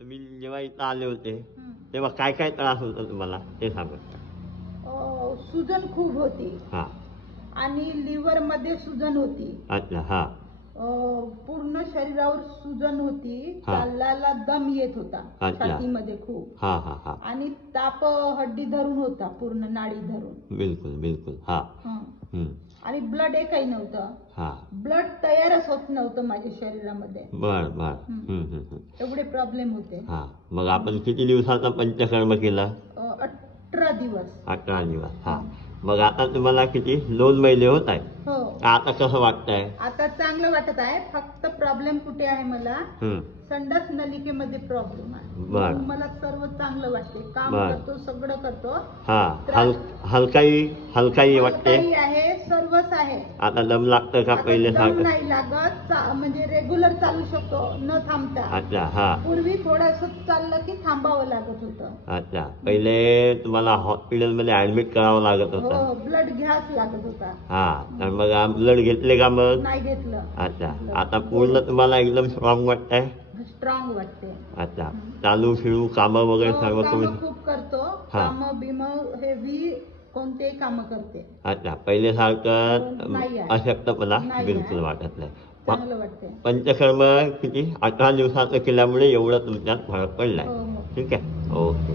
तुम्ही जेव्हा इथं आले होते हं. तेव्हा काय काय त्रास होता तुम्हाला ते सांगा. सुजन खूप होती हा. आणि लिव्हर मध्ये सुजन होती. अच्छा. हा. पूर्ण शरीरावर सुजन होती. हा. चालल्याला दम येत होता. अच्छा. छातीमध्ये खूप. हा हा हा. आणि ताप हड्डी धरून होता, पूर्ण नाडी धरून. बिलकुल बिलकुल. हा. हं. आणि ब्लड एकही नव्हतं. हा. ब्लड तयारच होत नव्हतं माझ्या शरीरामध्ये. बर बर. एवढे प्रॉब्लेम होते. हा. मग आपण किती दिवसाचा पंचकर्म केला? 18 दिवस. 18 दिवस. हा. मग आता तुम्हाला किती 2 महिने होत आहे. हो. आता कसं वाटतंय? आता चांगलं वाटत आहे. फक्त प्रॉब्लेम कुठे आहे मला? हम्म. संडास नलिकेमध्ये प्रॉब्लेम आहे. बर. मग मला सर्व चांगलं वाटते. काम बर. करतो, सगळं करतो. हा. त्रास- हलकाई वाटते. काही आहे, सर्वच आहे. आता दम लागतं का आता पहिले दम सारखं? नाही लागत. म्हणजे रेग्युलर चालू शकतो न थांबता. अच्छा. हा. पूर्वी थोडंसं चाललं की थांबावं लागत होतं. अच्छा. पहिले तुम्हाला हॉस्पिटलमध्ये ऍडमिट करावं लागत होतं. हो, ब्लड घ्यास लागत होता. हा. तर मग ब्लड घेतले का मग? नाही घेतलं. अच्छा. आता पूर्ण तुम्हाला एकदम स्ट्रॉंग वाटतंय? स्ट्रॉंग वाटते. अच्छा. चालू फिरू कामं वगैरे सर्व काम तुम्ही? खूप करतो. हा. काम बिम हेवी कोणतेही काम करते. अच्छा. पहिले सारखं नाही आहे. अशक्तपणा नाही बिलकुल आहे. वाटत नाही. चांगलं वाटते. पंचकर्म किती 18 दिवसाचं केल्यामुळे एवढं तुमच्यात फरक पडलाय. हो, हो. ठीक आहे. ओके.